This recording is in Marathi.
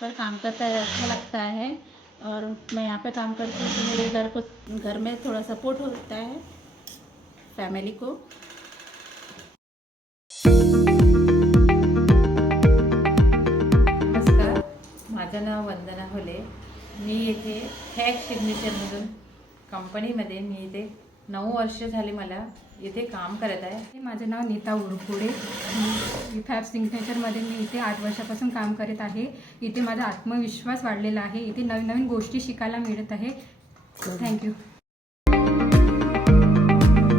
पर काम करता है, अच्छा लगता है। और मैं यहाँ पे काम करती हूँ तो मेरे घर में थोड़ा सपोर्ट होता है फैमिली को। नमस्कार, माझं नाव वंदना होले। मी इथे फॅक्ट सिग्नेचरमधून कंपनीमध्ये मी इथे 9 वर्ष झाले मला इथे काम करत आहे। माझं नाव नीता उरपुडे। फॅब सिग्नेचरमध्ये मी इथे 8 वर्षापासून काम करत आहे। इथे माझा आत्मविश्वास वाढलेला आहे। इथे नवीन नवीन गोष्टी शिकायला मिळत आहे। थँक्यू।